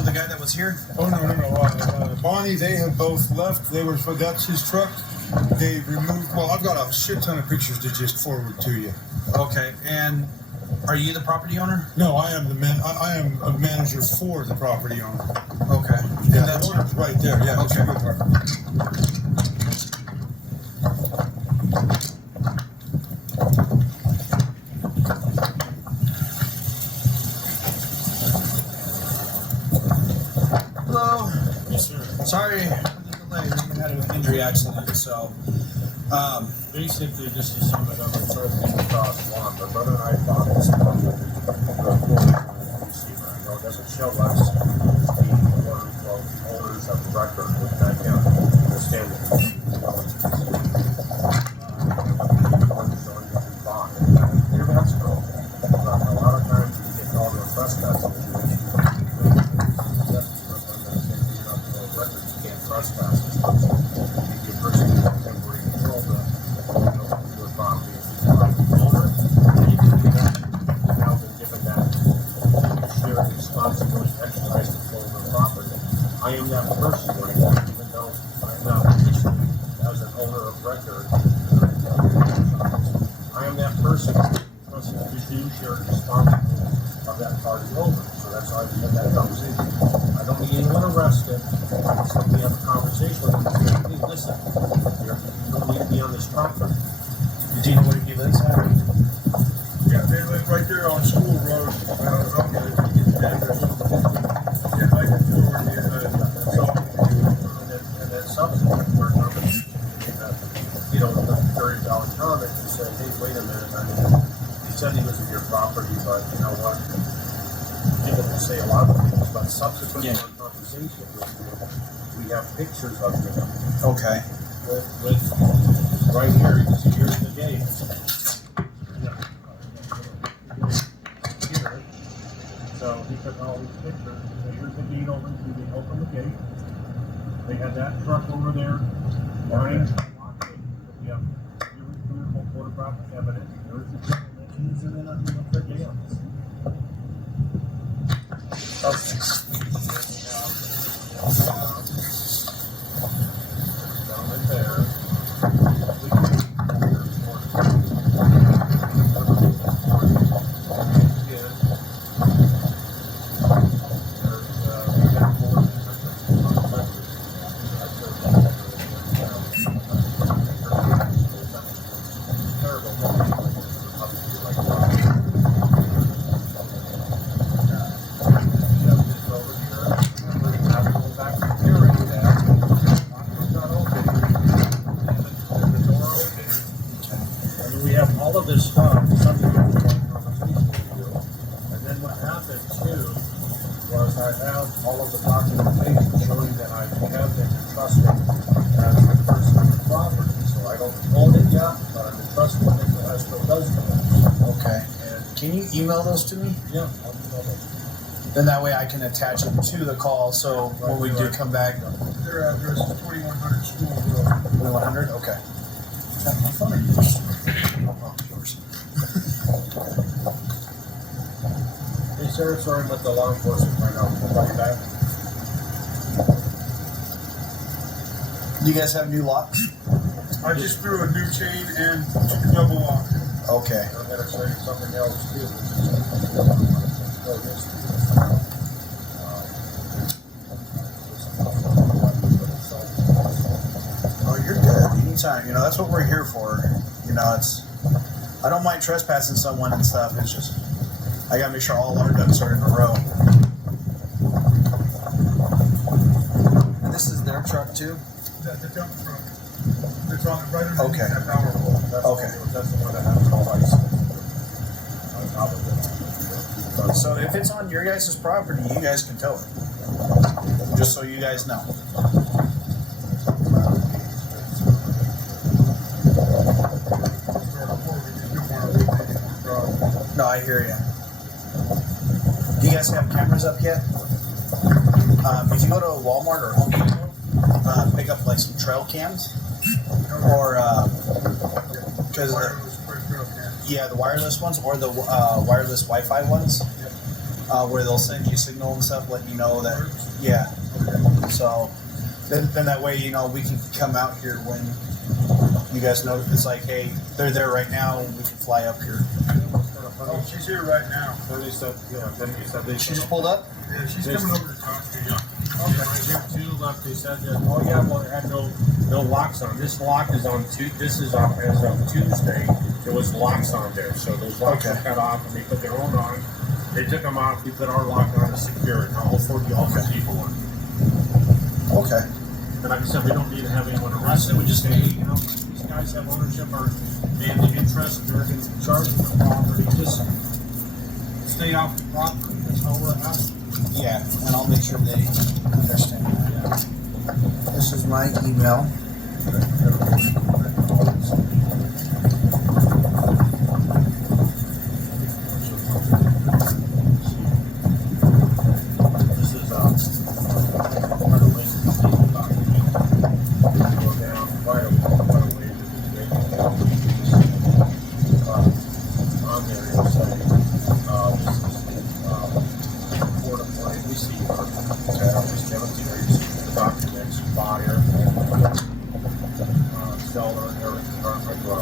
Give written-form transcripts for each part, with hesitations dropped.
know the guy that was here? Oh, no. Bonnie, they have both left. That's his truck. They removed, well, I've got a shit ton of pictures to just forward to you. Okay, and are you the property owner? No, I am I am a manager for the property owner. Okay. Yeah, And that's the right there. Yeah. Okay. Hello. Yes, sir. Sorry for the delay. We had an injury accident, so. Basically, just to sum it up, I'm sort of thinking across one. My brother and I bought this property for a receiver. I know it doesn't show us the owners of the record with Nye County. Understand it. Here, that's cool. But a lot of times you get called to a trespass situation. You can't trespass. You person temporary control the property. Owner, you can do that. You've now been given that shared responsibility to exercise control of the property. I am that person right now, even though I'm not officially as an owner of record. I am that person trusted to do shared responsibility of that party owner. So that's how I had that conversation. I don't need anyone arrested. So we have a conversation with them. Hey, listen, you don't need to be on this property. Do you know where he lives at? Yeah, they live right there on School Road. I don't know if you get the address. Yeah, I can do where he is. And then subsequent to our conversation, the very valid comment, he said, hey, wait a minute, I mean, he said he was at your property, but you know what? People can say a lot of things, but subsequent to our conversation with you, we have pictures of him. Okay. With right here, you can see here's the gate. Here. So he took all these pictures. So here's the gate open. So they open the gate. They had that truck over there. Behind. We have irrefutable photographic evidence. There's the gentleman. Can you zoom in on the gate? Down in there. This stuff, something that was one conversation with you. And then what happened too was I have all of the documentation showing that I have been entrusted as the person of the property. So I don't own it yet, but I'm entrusted with it as still does own it. Okay. And can you email those to me? Yeah, I'll email those. Then that way I can attach it to the call. So when we do come back, Their address is 2100 School Road. 2100. Okay. My phone or yours? Hey, sir, sorry about the law enforcement right now. We'll call you back. Do you guys have new locks? I just threw a new chain and double lock. Okay. I'm going to show you something else too. Oh, you're good. Anytime. You know, that's what we're here for. You know, I don't mind trespassing someone and stuff. It's just, I gotta make sure all our ducks are in a row. And this is their truck too? That's the dump truck. It's on right underneath Okay. that power pole. That's the one that has all ice on top of it. So if it's on your guys' property, you guys can tow it. Just so you guys know. No, I hear you. Do you guys have cameras up yet? If you go to Walmart or Home Depot, pick up like some trail cams, or because the wireless ones or the wireless Wi-Fi ones. where they'll send you a signal and stuff, letting you know that, yeah. So then that way, you know, we can come out here when you guys know it's like, hey, they're there right now, and we can fly up here. Oh, she's here right now. Then they said, She just pulled up? Yeah, she's coming over to talk to you. Okay. Right here too, left. They said that. Oh yeah, well, it had no locks on. This lock is on This is on as of Tuesday. There was locks on there, so those locks were cut off, and they put their own on. They took them off. We put our lock on to secure it. Now all 40 officer people on. Okay. And like I said, we don't need to have anyone arrested. We just say, hey, you know, these guys have ownership or they have the interest. They're going to charge them the property. Just stay off the property. That's all we're asking. Yeah, and I'll make sure they understand that. Yeah. This is my email. This is part of the document. Go down right away. On there, it'll say, this is report of claim receiver. Just demonstrates the documents, buyer, seller, everything. I draw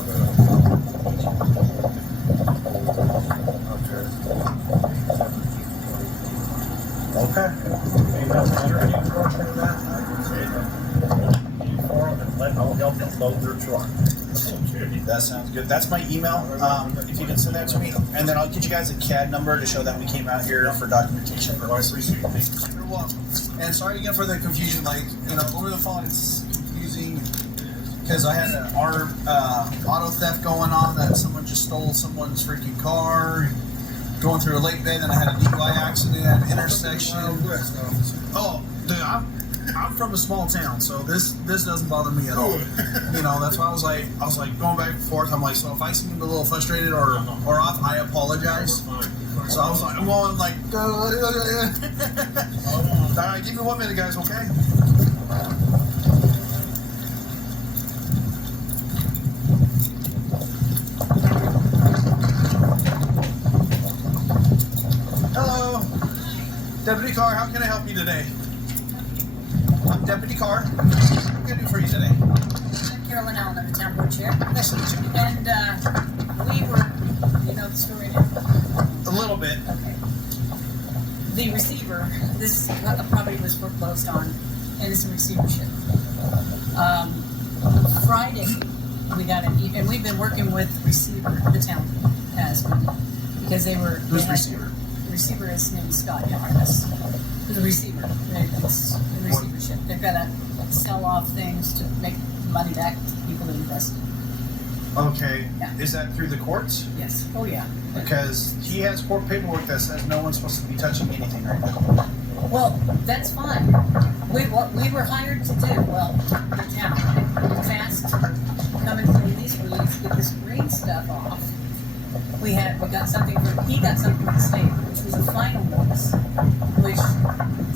Okay. Any better? Any portion of that? I would say that for them and I'll help them load their truck. That sounds good. That's my email. If you can send that to me, and then I'll get you guys a CAD number to show that we came out here for documentation purposes. You're welcome. And sorry again for the confusion. Like, you know, over the phone it's confusing because I had an auto theft going on that someone just stole someone's freaking car. Going through a lake bed, and I had a DUI accident at an intersection. Oh, dude, I'm from a small town, so this doesn't bother me at all. You know, that's why I was like going back and forth. I'm like, so if I seem a little frustrated or off, I apologize. So I was like, I'm going like, all right, give me 1 minute, guys, okay? Hello, Deputy Carr. How can I help you today? I'm Deputy Carr. What can I do for you today? I'm Carolyn Allen, I'm the town board chair. Nice to meet you. And we were, you know the story now? A little bit. Okay. The receiver, this property was foreclosed on, and it's in receivership. Friday, we got an and we've been working with the receiver, the town has been, because they were. Who's the receiver? The receiver is named Scott Harris. The receiver, it's the receivership. They've got to sell off things to make money back to people that invested. Okay. Yeah. Is that through the courts? Yes. Oh yeah. Because he has court paperwork that says no one's supposed to be touching anything right now. Well, that's fine. What we were hired to do, well, the town was asked to come and clean these weeds, get this green stuff off. We got something he got something from the state, which was a final notice, which,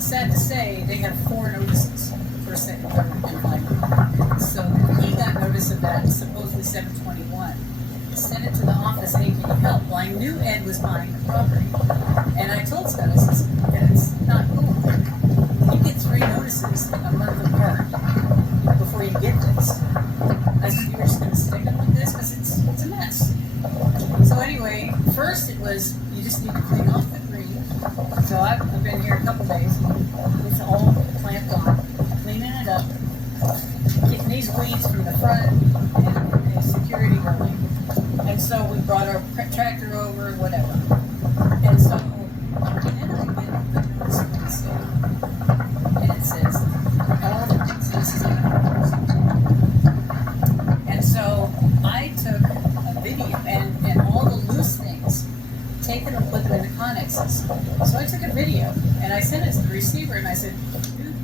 sad to say, they have 4 notices for second, third, and final. So he got notice of that, supposedly 7/21. Sent it to the office, hey, can you help? Well, I knew Ed was buying the property. And I told Scott, I said, it's not cool. You get 3 notices a month apart before you get this. I said, you're just going to stick up with this? Because it's a mess. So anyway, first it was, you just need to clean off the green. So I've been here a couple days. It's all plant gone. Cleaning it up. Getting these weeds from the front and the security building. And so we brought our tractor over, whatever. And so then I get the notice from the state. And it says, all the businesses and so I took a video and all the loose things, taken and put them in the connexes. So I took a video and I sent it to the receiver and I said, dude,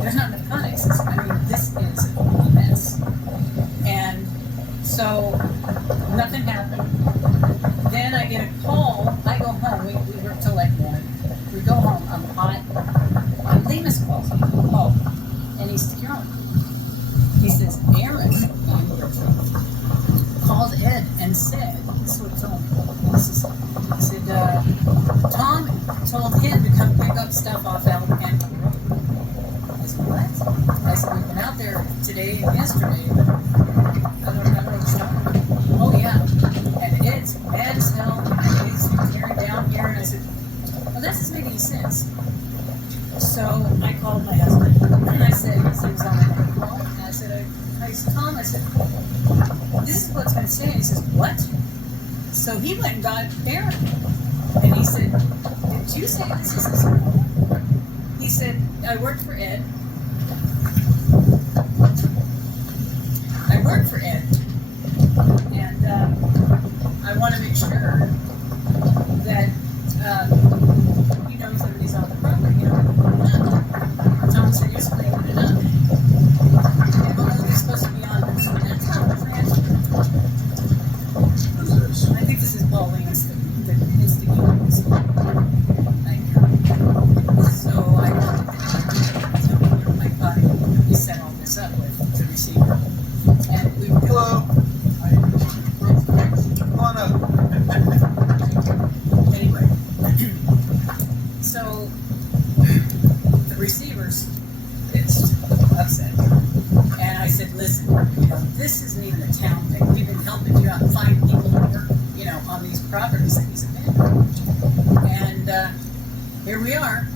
there's not enough connexes. I mean, this is a mess. And so nothing happened. Then I get a call. I go home. We work till like 1. We go home. I'm hot. And Lemus calls me. Oh, and he's Carolyn. He says, Aaron called Ed and said, this is what he told me. He said, Tom stuff off Alabama Road. I said, what? I said, we've been out there today and yesterday, but I don't know what's going on. Oh, yeah. And it's bad as hell, and it's tearing down here. And I said, well, that doesn't make any sense. So I called my husband, and I said, he was on another call, and I said, Tom, I said, this is what's going to stay. And he says, what? So he went and got Aaron. And he said, did you say this is no? He said, I worked for Ed. And I want to make sure that he knows that he's on the property. You know, Tom said, you're splitting it up. And well, they're supposed to be on that's how the transfer. Who's this? I think this is Pauline, the instigator. So I thought we set all this up with the receiver. And we Hello. Come on up. anyway. So the receivers pitched upset. And I said, listen, you know, this isn't even a town thing. We've been helping you out and find people to work, you know, on these properties that he's abandoned. And here we are.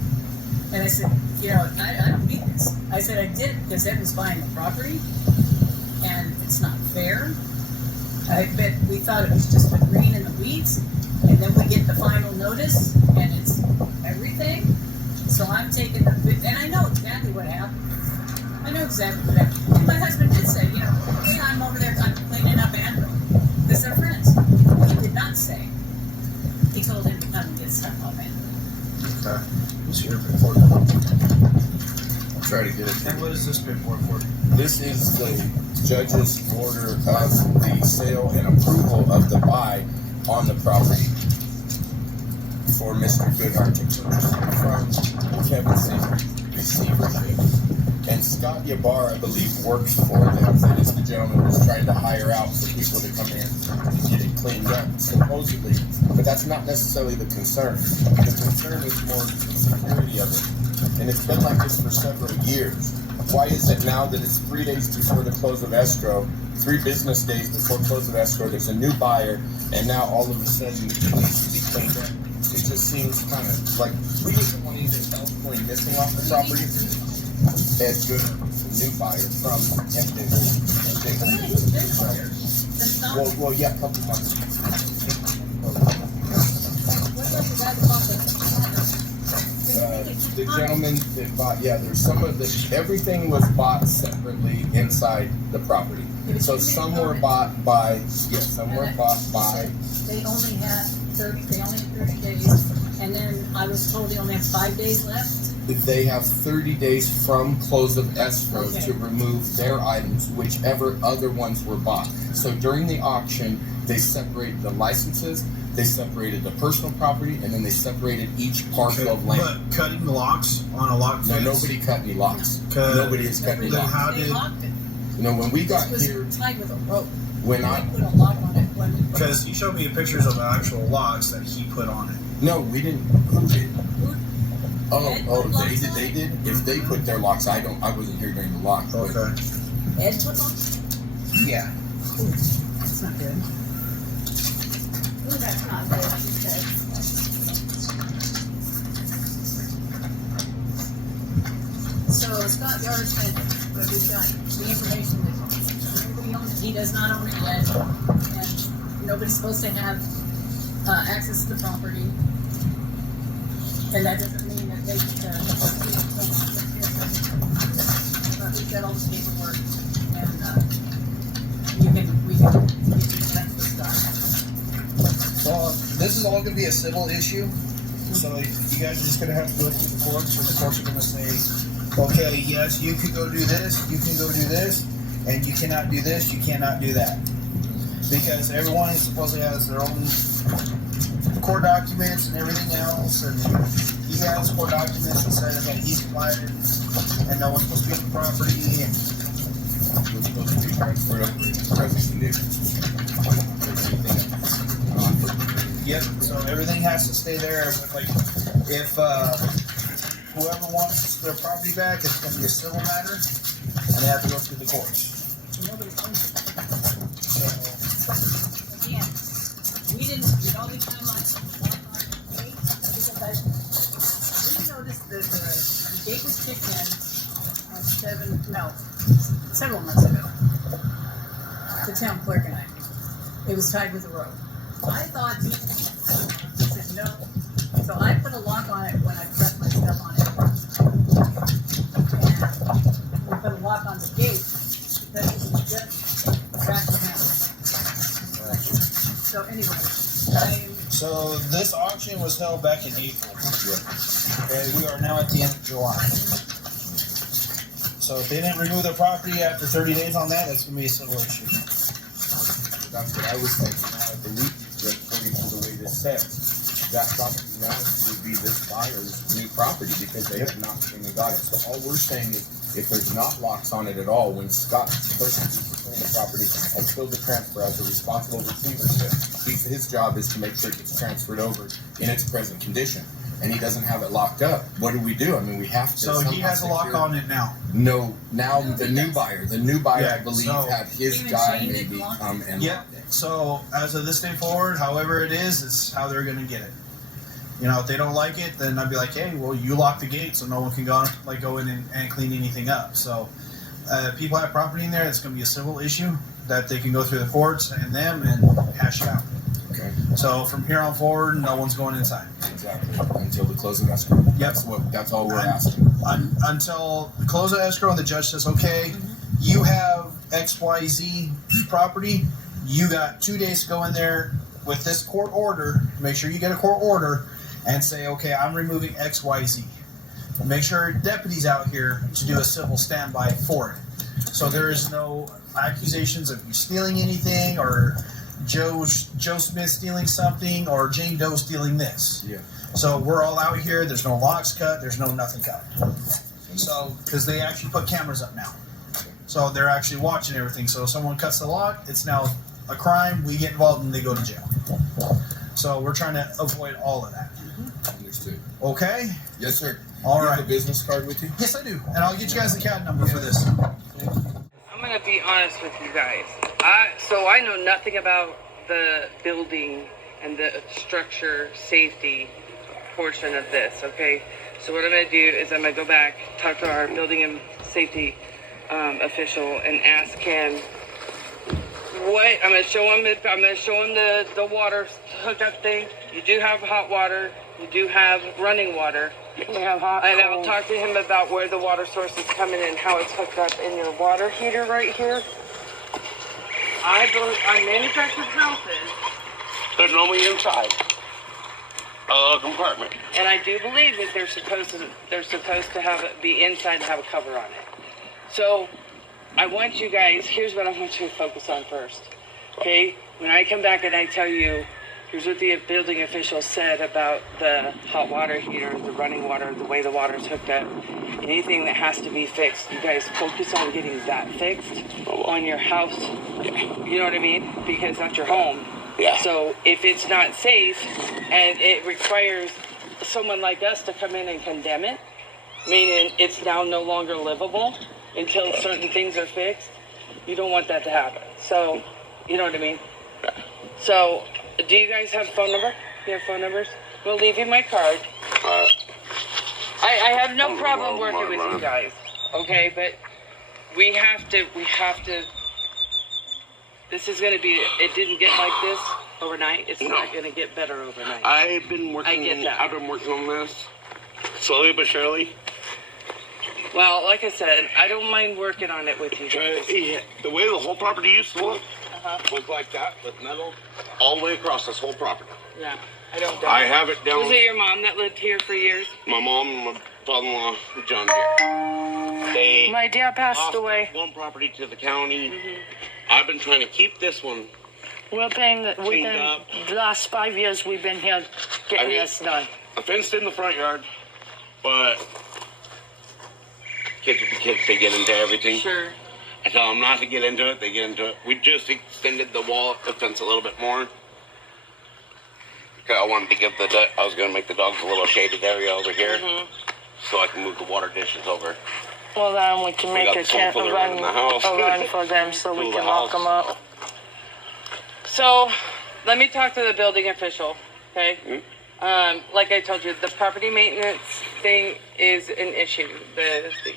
And I said, you know, I don't need this. I said, I did it because Ed was buying the property, and it's not fair. I bet we thought it was just the green and the weeds, and then we get the final notice, and it's everything. So I'm taking the, and I know exactly what happened. I know exactly what happened. And my husband did say, you know, hey, I'm over there, I'm cleaning up Andrew. Because they're friends. He did not say. He told him to come and get stuff off Andrew. Okay. What's your report? I'll try to get it. And what is this report for? This is the judge's order of the sale and approval of the buy on the property for Mr. Goodhart to purchase from Kevin C. Receivership. And Scott Yabar, I believe, works for them. That is the gentleman who's trying to hire out for people to come in and get it cleaned up, supposedly. But that's not necessarily the concern. The concern is more the security of it. And it's been like this for several years. Why is it now that it's 3 days before the close of escrow, 3 business days before close of escrow, there's a new buyer, and now all of a sudden it needs to be cleaned up? It just seems kind of like we didn't want anything else going missing off the property. Ed Good, new buyer from Hampton. Well, yeah, a couple months. The gentleman that bought, yeah, there's some of the, everything was bought separately inside the property. So some were bought by, yes, some were bought by. They only had 30 days, and then I was told they only have 5 days left. They have 30 days from close of escrow Okay. to remove their items, whichever other ones were bought. So during the auction, they separated the licenses, they separated the personal property, and then they separated each parcel of land. But cutting locks on a lock No, fence? nobody cut any locks. Okay. Nobody has cut any Then locks. how They did? locked it. You know, when we got This here, was tied with a rope. when We I, put a lock on it when we put Because he showed me pictures of the actual locks that he put on it. no, we didn't, who did? Ed Oh, put they locks did, on they it? did? If they put their locks, I wasn't here during the lock. but- Okay. Ed put locks? Yeah. That's not good. Ooh, that's not good, she said. So Scott Yard said that we've got the information that nobody owns, he does not own it yet, and nobody's supposed to have access to the property. And that doesn't mean that they we've got all the paperwork, and we can get that stuff. Well, this is all going to be a civil issue, so you guys are just going to have to go through the courts, and the courts are going to say, okay, yes, you can go do this, you can go do this, and you cannot do this, you cannot do that. Because everyone supposedly has their own court documents and everything else, and he has court documents that says that he's acquired, and no one's supposed to be on the property, and We're supposed to be transferred over in the present condition. yep, so everything has to stay there. Like, if whoever wants their property back, it's going to be a civil matter, and they have to go through the courts. Again, we didn't, the only time I because we noticed that the gate was kicked in several months ago. The town clerk and I. It was tied with a rope. I thought he said no. So I put a lock on it when I pressed my stuff on it. And we put a lock on the gate because it was just back to him. So anyway, So this auction was held back in April. Okay, we are now at the end of July. So if they didn't remove their property after 30 days on that, that's going to be a civil issue. That's what I was thinking. I believe that according to the way this says, that property now would be this buyer's new property because they have not even got it. So all we're saying is if there's not locks on it at all, when Scott personally returned the property and filled the transfer as a responsible receivership, his job is to make sure it gets transferred over in its present condition. And he doesn't have it locked up. What do? I mean, we have to. So he has a lock on it now. No, now the new buyer, Yeah, I believe, so had his Even guy chained it, maybe locked come and Yeah. lock it. So as of this day forward, however it is how they're going to get it. You know, if they don't like it, then I'd be like, hey, well, you lock the gate so no one can go in and clean anything up. So people have property in there. It's going to be a civil issue that they can go through the courts and them and hash it out. Okay. So from here on forward, no one's going inside. Exactly. Until the close of escrow. Yep. That's all we're asking. Until the close of escrow and the judge says, okay, you have XYZ property. You got 2 days to go in there with this court order. Make sure you get a court order and say, okay, I'm removing XYZ. Make sure deputies out here to do a civil standby for it. So there is no accusations of you stealing anything or Joe Smith stealing something or Jane Doe stealing this. Yeah. So we're all out here. There's no locks cut. There's no nothing cut. So because they actually put cameras up now, so they're actually watching everything. So if someone cuts the lock, it's now a crime. We get involved and they go to jail. So we're trying to avoid all of that. Understood. Okay. Yes, sir. All You right. have a business card with you? Yes, I do, and I'll get you guys the CAD number for this. I'm gonna be honest with you guys. I know nothing about the building and the structure safety portion of this, okay? So what I'm gonna do is I'm gonna go back, talk to our building and safety official and ask him what, I'm gonna show him the water hookup thing. You do have hot water, you do have running water. We have hot, And I will cold. talk to him about where the water source is coming and how it's hooked up in your water heater right here. I manufactured houses, They're normally inside a compartment. and I do believe that they're supposed to have it be inside and have a cover on it. So I want you guys. Here's what I want you to focus on first. Okay, when I come back and I tell you, here's what the building official said about the hot water heater, the running water, the way the water's hooked up. Anything that has to be fixed, you guys focus on getting that fixed on your house. You know what I mean? Because that's your home. Yeah. So if it's not safe and it requires someone like us to come in and condemn it, meaning it's now no longer livable until certain things are fixed, you don't want that to happen. So, you know what I mean? So, do you guys have a phone number? You have phone numbers? We'll leave you my card. I have no problem working with you guys, okay? But we have to, this is going to be, it didn't get like this overnight. It's not going to get better overnight. I've been working. I get that. I've been working on this slowly but surely. Well, like I said, I don't mind working on it with you guys. The way the whole property used to look was like that, with metal all the way across this whole property. Yeah, I don't I doubt it. have it down. Was it your mom that lived here for years? My mom and my father-in-law, John Deere. They My dad passed lost away. one property to the county. I've been trying to keep this one. We've been up. the last 5 years we've been here getting I mean- this done. I fenced in the front yard, but kids will be kids. They get into everything. Sure. I tell them not to get into it. They get into it. We just extended the wall, the fence a little bit more. I wanted to give I was going to make the dogs a little shaded area over here. so I can move the water dishes over. Well, then we can We make got a some for the run in the house. run for them so we Fill can the lock them house. up. So, let me talk to the building official, okay? Like I told you, the property maintenance thing is an issue.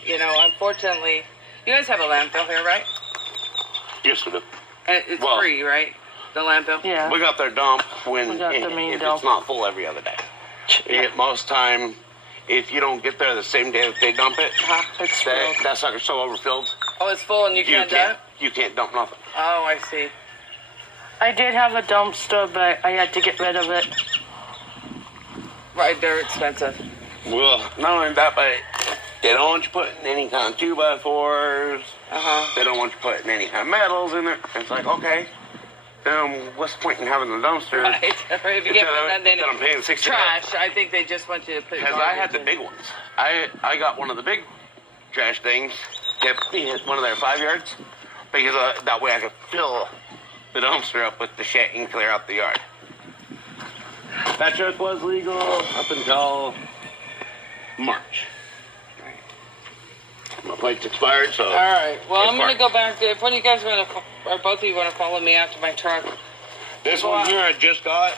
Unfortunately, you guys have a landfill here, right? Yes, we do. It's Well- free, right? The landfill? Yeah. We got their dump when We got the main if dump. it's not full every other day. Most time, if you don't get there the same day that they dump it, It's filled. that sucker's so overfilled, Oh, it's full and you can't dump? you can't dump nothing. Oh, I see. I did have a dumpster, but I had to get rid of it. Right, they're expensive. Well, not only that, but they don't want you putting any kind of 2x4s. They don't want you putting any kind of metals in there. It's like, okay, what's the point in having the dumpster? Right. If you get Instead I'm paying $60. trash, I think they just want you to put Because I had garbage the in. big ones. I got one of the big trash things. Kept me one of their 5 yards. Because that way I could fill the dumpster up with the shit and clear out the yard. That truck was legal up until March. My plate's expired, so. All right. Well, it's I'm going to parked. go back to, if one of you guys want to, or both of you want to follow me after my truck. This one here I just got.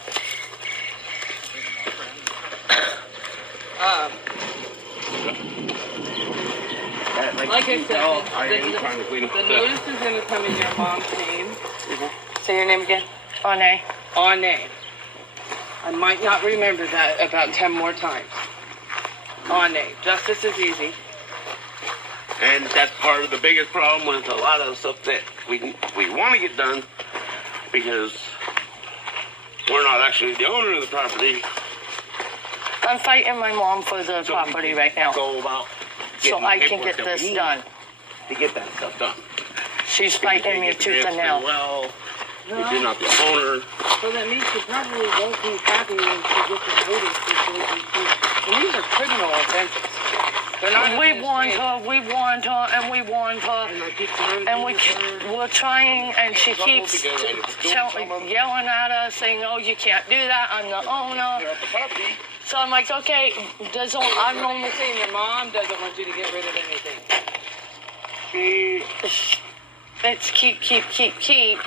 Like I said, I am trying to clean up the notice is going to come in your mom's name. Say your name again. Ane. Ane. I might not remember that about 10 more times. Ane. Justice is easy. And that's part of the biggest problem with a lot of the stuff that we want to get done, because we're not actually the owner of the property. I'm fighting my mom for the So property we right now, Go about so getting the I can paperwork get that we this need done. to get that stuff done. She's fighting me tooth and nail. Well, if you're not the owner, So that means she probably won't be happy when she gets a notice. And these are criminal offenses. They're not We warned her, and we warned her, and we're trying, and she keeps yelling at us, saying, "Oh, you can't do that. I'm the owner." So I'm like, "Okay, I'm I'm only." saying your mom doesn't want you to get rid of anything. It's keep,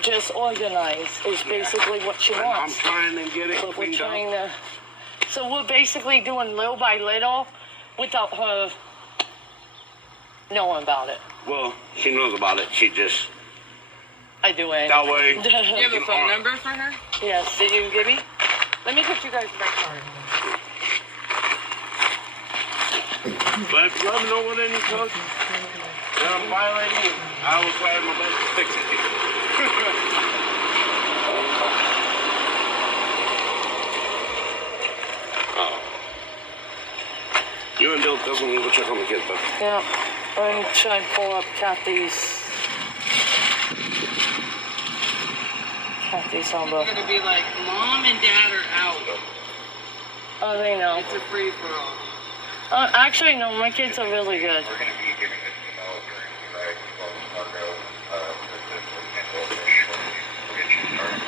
just organized is basically what she I'm wants. trying to get it So we're cleaned trying up. so we're basically doing little by little without her knowing about it. Well, she knows about it. She just I do it. that way. Do you have a phone number for her? Yes. Did you give me? Let me get you guys back card. But if you let me know what any code that I'm violating, I will try my best to fix it. You and Bill doesn't go check on the kids, but Yeah. I'm trying to pull up Kathy's number. It's gonna be like mom and dad are out. Oh, they know. It's a free for all. Actually, no, my kids are really good. We're going to be giving this email during the night. We'll get you started.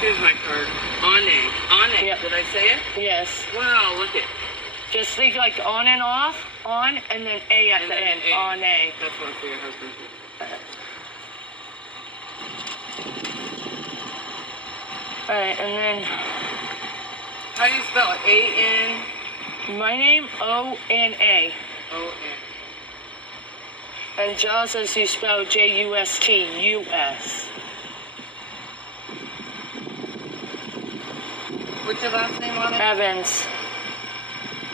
Here's my card. Ane. Ane. Yep. Did I say it? Yes. Wow, look it. Just think like on and off, on, and then A at And the then end. A. On A. That's one for your husband. Alright, and then How do you spell it? A-N-O-N. my name, O-N-A. And Jaws as you spell J-U-S-T-U-S. What's your last name on it? Evans.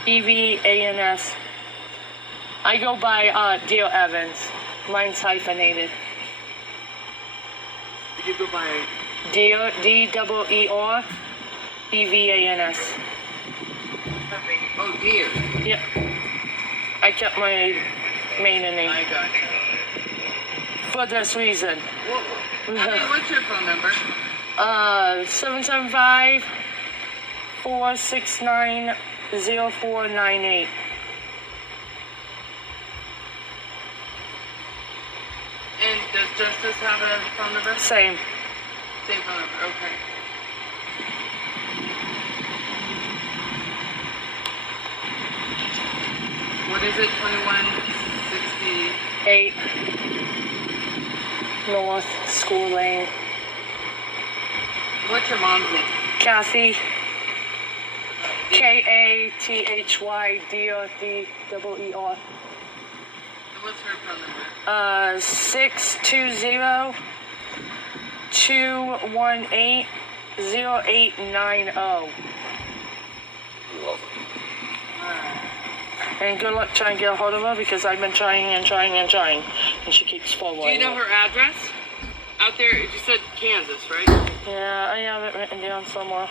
E-V-A-N-S. I go by Dear Evans. Mine's hyphenated. Did you go by? Dear, D-E-E-R, E-V-A-N-S. Oh, dear. Yep. I kept my maiden name I got you. for this reason. What's your phone number? 775-469-0498. Does Justice have a phone number? Same. Same phone number, okay. What is it, 2160? 8 North School Lane. What's your mom's name? Kathy. KATHYDRDEER. What's her phone number? 620-218-0890. And good luck trying to get a hold of her because I've been trying and she keeps Do forwarding. you know her address? Out there, you said Kansas, right? Yeah, I have it written down somewhere.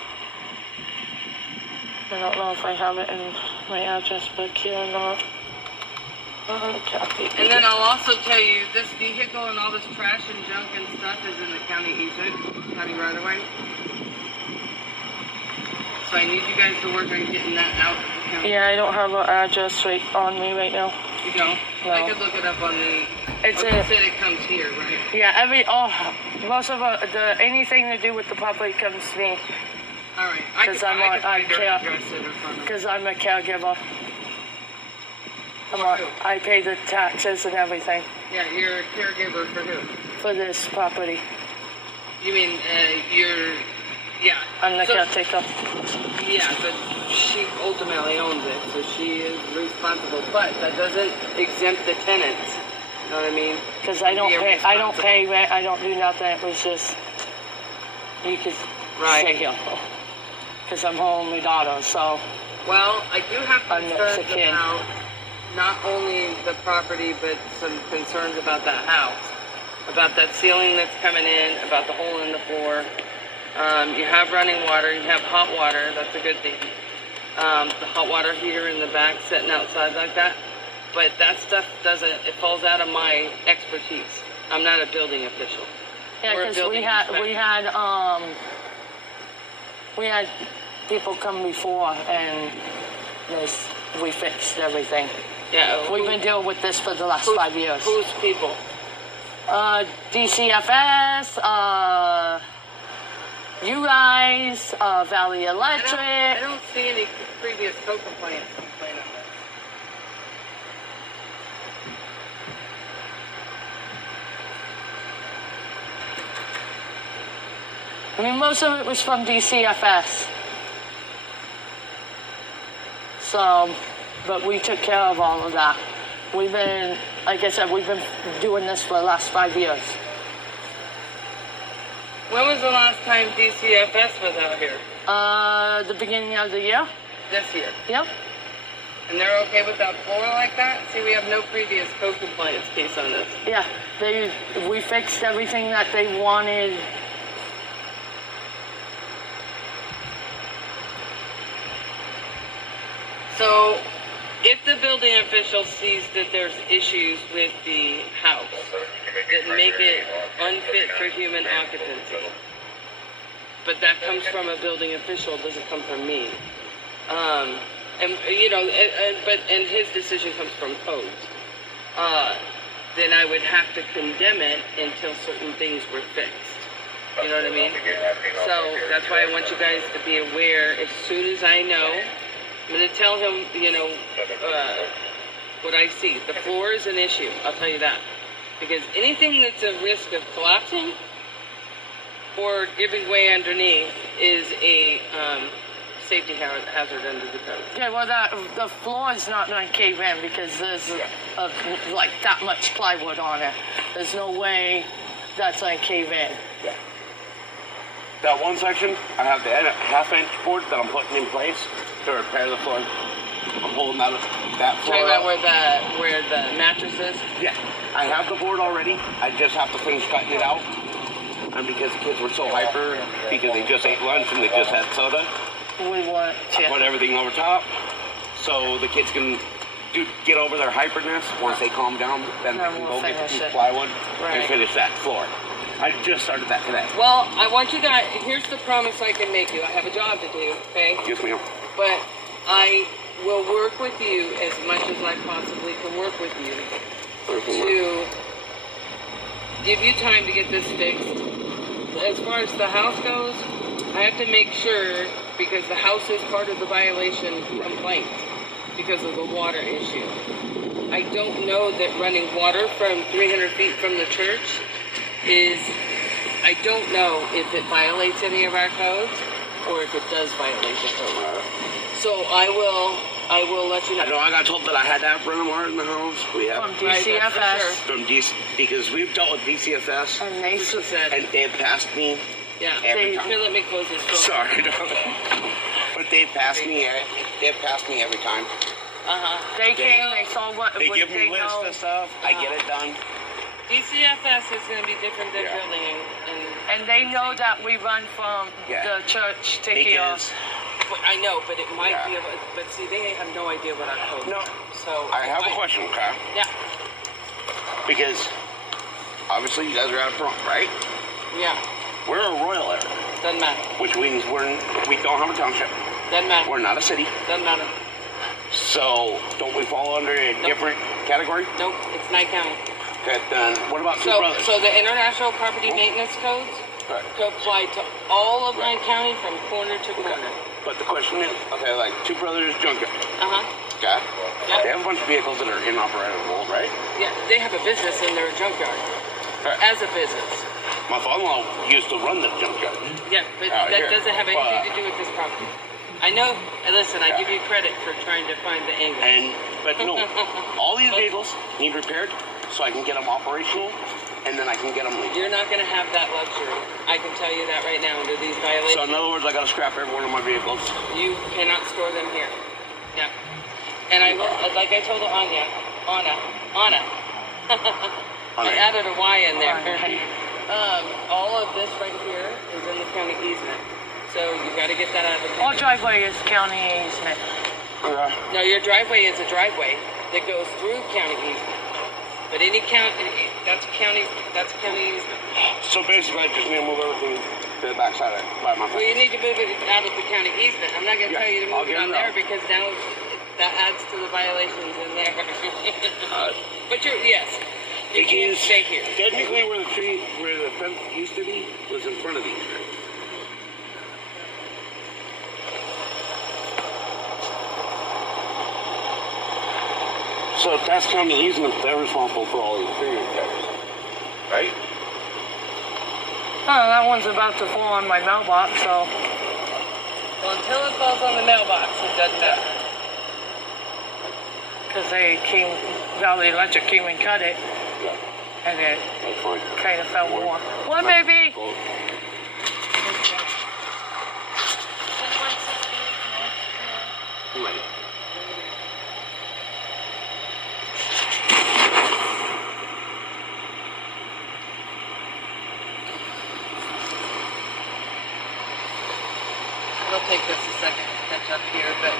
I don't know if I have it in my address book here or not. Copy. And then I'll also tell you, this vehicle and all this trash and junk and stuff is in the county easement, county right away. So I need you guys to work on getting that out of the county. Yeah, I don't have an address right on me right now. You don't? No. I could look it up on the... It's you said it comes here, right? Yeah, most of anything to do with the public comes to me. All right. I could find your address it or something. Because I'm a caregiver. For who? I pay the taxes and everything Yeah, you're a caregiver for who? for this property. You mean, you're... Yeah. I'm the So- caretaker. Yeah, but she ultimately owns it, so she is responsible. But that doesn't exempt the tenants. You know what I mean? Because I don't pay rent. I don't do nothing. It was just you could stay here. Because I'm home with my daughter, so Well, I do have I'm concerns Mexican. about not only the property, but some concerns about that house. About that ceiling that's coming in, about the hole in the floor. You have running water, you have hot water, that's a good thing. The hot water heater in the back sitting outside like that. But that stuff it falls out of my expertise. I'm not a building official. yeah. Or a Because building inspector. we had people come before and we fixed everything. Yeah, We've been dealing with this for the last 5 years. Who's people? DCFS, you guys, Valley Electric. I don't see any previous code complaints complaining of it. I mean, most of it was from DCFS. So, but we took care of all of that. We've been, like I said, we've been doing this for the last 5 years. When was the last time DCFS was out here? The beginning of the year. This year. Yep. And they're okay with that floor like that? See, we have no previous code compliance case on this. Yeah. We fixed everything that they wanted. So, if the building official sees that there's issues with the house that make it unfit for human occupancy, but that comes from a building official, it doesn't come from me. And his decision comes from codes. Then I would have to condemn it until certain things were fixed. You know what I mean? So that's why I want you guys to be aware. As soon as I know, I'm going to tell him, what I see. The floor is an issue, I'll tell you that. Because anything that's a risk of collapsing or giving way underneath is a safety hazard under the code. Okay, well, the floor is not going to cave in because there's like that much plywood on it. There's no way that's going to cave in. That one section, I have the half-inch board that I'm putting in place to repair the floor. I'm holding that floor Talking about up. where the mattress is? Yeah, I have the board already. I just have to finish cutting it out. And because the kids were so hyper, because they just ate lunch and they just had soda, We want I put everything over top so the kids can get over their hyperness. Once they calm down, then they can we'll go get the finish it. plywood Right. and finish that floor. I just started that today. Well, I want you guys, here's the promise I can make you. I have a job to do, okay? Yes, ma'am. But I will work with you as much as I possibly can work with you to give you time to get this fixed. As far as the house goes, I have to make sure, because the house is part of the violation complaint because of the water issue. I don't know that running water from 300 feet from the church I don't know if it violates any of our codes or if it does violate the code. So I will let you know. I know I got told that I had to have running water in the house. We have From DCFS. from DC because we've dealt with DCFS And they said, and they've passed me yeah. every time. Here, let me close this door. Sorry, but they've passed me. They've passed me every time. They came, they saw what They give me lists know. of stuff. I get it done. DCFS is going to be different than building And they know that we run from the church to here. Because I know, but it might be but see, they have no idea what our code No. is. So I have a question, okay? Yeah. Because obviously you guys are out front, right? Yeah. We're a royal area, Doesn't matter. which means we don't have a township. Doesn't matter. We're not a city. Doesn't matter. So don't we fall under a different category? Nope. It's Nye County. Okay, then what about two So, brothers? so the International Property Maintenance Codes Right. apply to all of Nye County from corner to corner. But the question is, okay, like Two Brothers Junkyard, Uh-huh. okay? Yep. They have a bunch of vehicles that are inoperable, right? Yeah, they have a business in their junkyard. Right. As a business. My father-in-law used to run the junkyard. Yeah, but Out that here. doesn't have anything to do with this property. I know, listen, I give you credit for trying to find the angle. But no, all these vehicles need repaired so I can get them operational, and then I can get them legal. You're not going to have that luxury. I can tell you that right now under these So violations. in other words, I got to scrap every one of my vehicles. You cannot store them here. Yeah. And I will, like I told Anna. I added a Y in there. All of this right here is in the county easement. So you got to get that out of the Our county. driveway is county easement. Okay. No, your driveway is a driveway that goes through county easement. But any county, that's county easement. So basically, I just need to move everything to the backside of by my Well, you need to move it out of the county easement. I'm not going to tell you to I'll move it get on it there out. because now that adds to the violations in there. But yes, you can stay here. Technically, where the fence used to be was in front of these. So if that's county easement, they're responsible for all these tree repairs, right? Oh, that one's about to fall on my mailbox, so Well, until it falls on the mailbox, it doesn't matter. because Valley Electric came and cut it, and it That's fine. kind of fell more. What, baby? Cool. Right. It'll take us a second to catch up here, but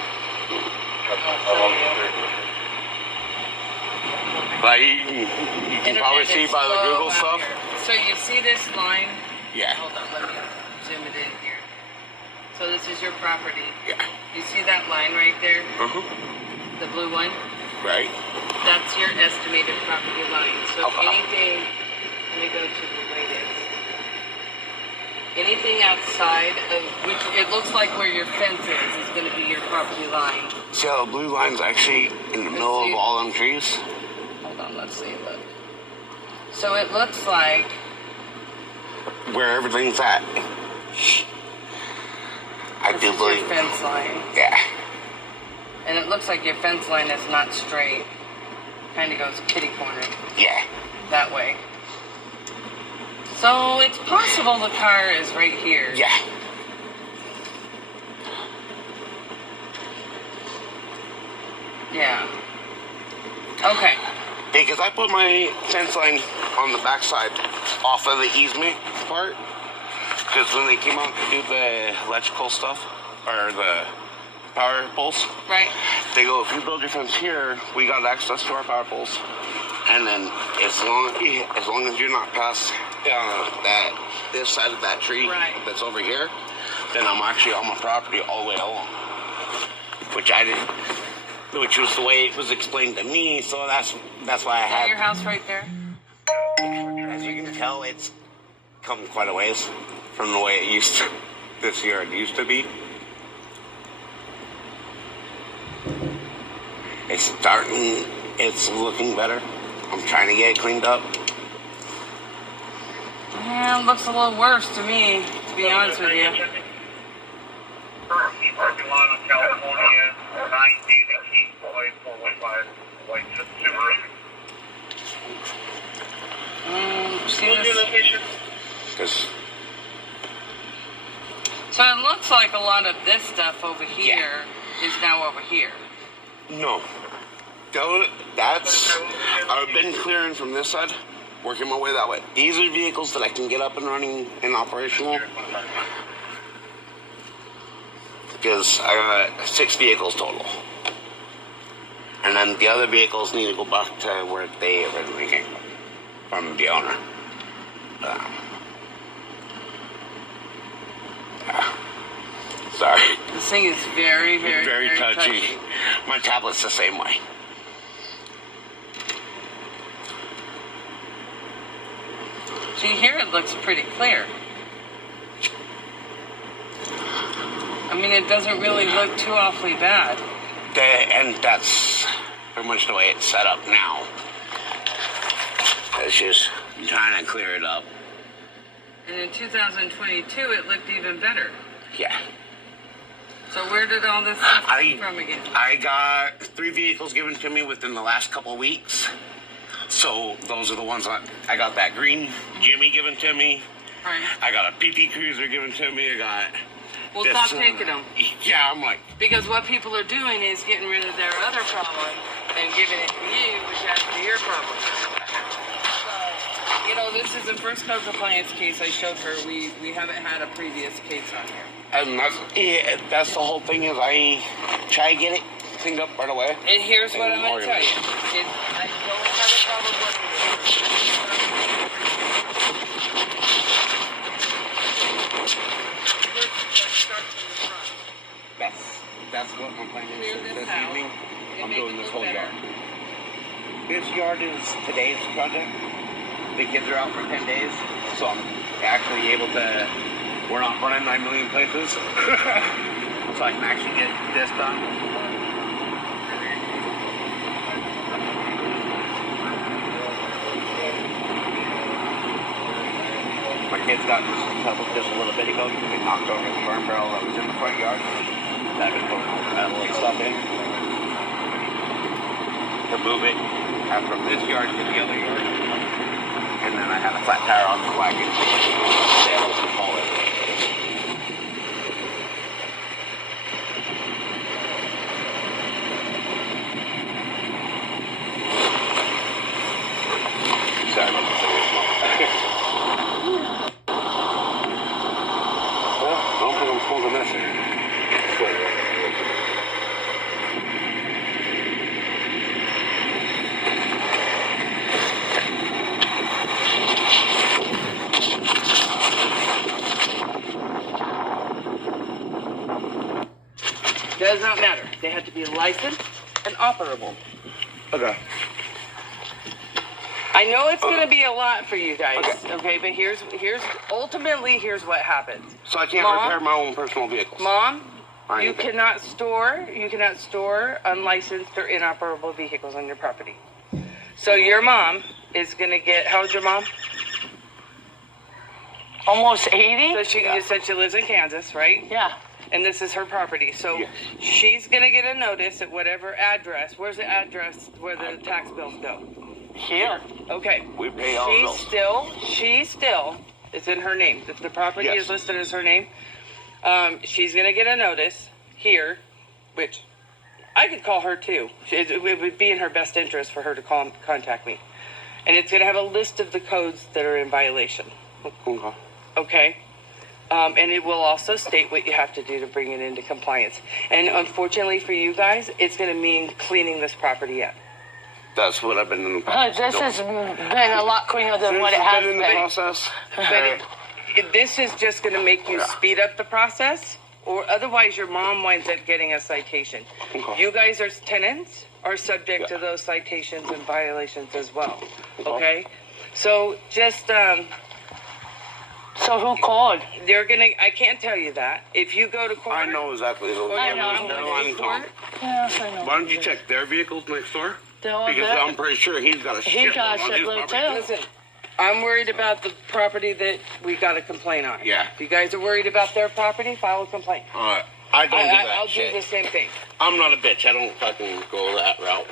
Like you can probably see by the Google stuff. So you see this line? Yeah. Hold on, let me zoom it in here. So this is your property. Yeah. You see that line right there? The blue one? Right. That's your estimated property line. So if Okay. anything, let me go to the latest. Anything outside of, which it looks like where your fence is going to be your property line. See how the blue line's actually in the middle of all them trees? Hold on, let's see. Look. So it looks like Where everything's at. I this do is your believe. fence line. Yeah. And it looks like your fence line is not straight. Kind of goes kitty corner Yeah. that way. So it's possible the car is right here. Yeah. Yeah. Okay. Because I put my fence line on the backside off of the easement part. Because when they came out to do the electrical stuff, or the power poles, Right. they go, if you build your fence here, we got access to our power poles. And then as long as you're not past this side of that tree Right. that's over here, then I'm actually on my property all the way along. Which I didn't, which was the way it was explained to me, so that's why I Is that had. your house right there? As you can tell it's come quite a ways from the way it used to, this year it used to be. It's looking better. I'm trying to get it cleaned up. Yeah, it looks a little worse to me, to be honest with you. Parking lot on California, 9 Daily Key, Boad, 415, white Subaru. See this? location? Cause So it looks like a lot of this stuff over here is now over here. no, I've been clearing from this side, working my way that way. These are vehicles that I can get up and running and operational. Because I got 6 vehicles total. And then the other vehicles need to go back to where they originally came from the owner. Sorry. This thing is very, very, Very touchy. My tablet's the same way. See, here it looks pretty clear. I mean, it doesn't really look too awfully bad. And that's pretty much the way it's set up now. It's just trying to clear it up. And in 2022, it looked even better. Yeah. So where did all this stuff come I- from again? I got 3 vehicles given to me within the last couple of weeks. So those are the ones I got that green Jimmy given to me. Right. I got a PT Cruiser given to me. I got. Well, this, stop taking them. Yeah, I'm like, Because what people are doing is getting rid of their other problem and giving it to you, which has to be your problem. So, you know, this is the first code compliance case I showed her. We haven't had a previous case on here. and that's the whole thing is I try to get it cleaned up right away. And here's what I'm going to tell you. Organized. I don't have a problem with it. That's what I'm planning Clear to do this this out evening. and I'm make doing it this look whole better. yard. This yard is today's project. The kids are out for 10 days, so I'm actually able to. We're not running 9 million places, so I can actually get this done. My kids got just a little bit ago because they knocked over the burn barrel that was in the front yard. I've been putting all the metal and stuff in to move it from this yard to the other yard. And then I had a flat tire on the wagon. They had to haul it. Sorry about the smoke. Well, I don't think I'm smoking this. Does not matter. They have to be licensed and operable. Okay. I know it's going to be a lot for you guys, okay? But here's ultimately what happens. So I can't Mom? repair my own personal vehicles. Mom, I you ain't cannot store unlicensed or inoperable vehicles on your property. So your mom is going to get, how old's your mom? Almost 80? So you said she lives in Kansas, right? Yeah. And this is her property. So Yes. she's going to get a notice at whatever address. Where's the address where the tax bills go? Here. Okay. We pay all the bills. She still, it's in her name. If the property Yes. is listed as her name, she's going to get a notice here, which I could call her too. It would be in her best interest for her to contact me. And it's going to have a list of the codes that are in violation. Okay. Okay? And it will also state what you have to do to bring it into compliance. And unfortunately for you guys, it's going to mean cleaning this property up. That's what I've been in the process. This has been a lot cleaner than what it Since has I've been in the been. process. But this is just going to make you speed up the process, or otherwise your mom winds up getting a citation. Okay. You guys are tenants are subject to those citations and violations as well. Okay? So just So who called? they're gonna. I can't tell you that. If you go to court, I know exactly who. I it know. was Caroline Tom. Yes, I know. Why don't you check their vehicles next door? They're all Because there. I'm pretty sure he's got a He shitload got a on his shitload property. too. Listen, I'm worried about the property that we got a complaint on. Yeah. If you guys are worried about their property, file a complaint. Alright. I don't do that I'll shit. do the same thing. I'm not a bitch. I don't fucking go that route.